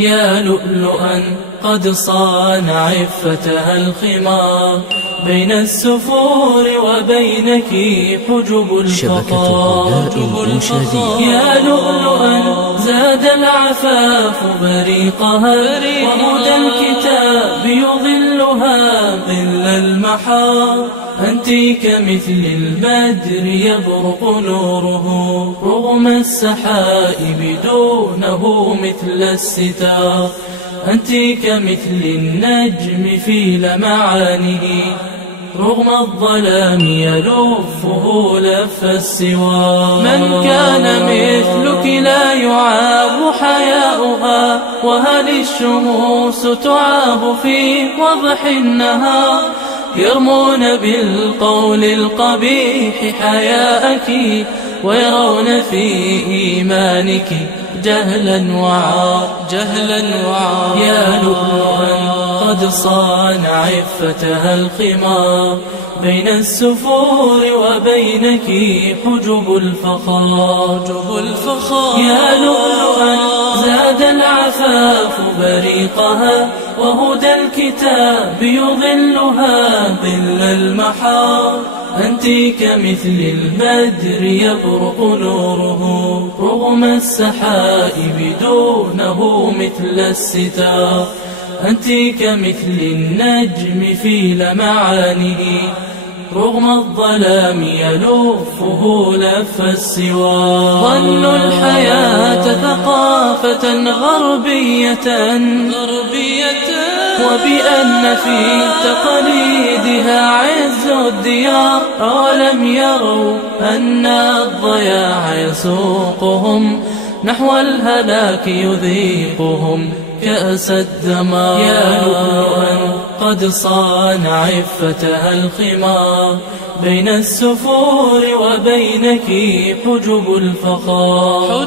يا لؤلؤا قد صان عفتها الخمار، بين السفور وبينك حجب الفخار. يا لؤلؤا زاد العفاف بريقها، وهدى الكتاب يظلها ظل المحار. أنت كمثل البدر يبرق نوره رغم السحائب دونه مثل الستار. أنت كمثل النجم في لمعانه رغم الظلام يلفه لف السوار. من كان مثلك لا يعاب حياؤها، وهل الشموس تعاب في وضح النهار؟ يرمون بالقول القبيح حياءك، ويرون في إيمانك جهلا وعار. يا لؤلؤا قد صان عفتها الخمار، بين السفور وبينك حجب الفخار. يا لؤلؤا زاد العفاف بريقها، وهدى الكتاب يظلها ظل المحار. أنت كمثل البدر يبرق نوره رغم السحائب دونه مثل الستار. أنت كمثل النجم في لمعانه رغم الظلام يلفه لف السوار. ظنوا الحياة ثقافة غربية، وبأن في تقاليدها عز الديار. أولم يروا أن الضياع يسوقهم نحو الهلاك، يذيقهم كأس الدمار. يا لؤلؤا قد صان عفتها الخمار، بين السفور وبينك حجب الفخار.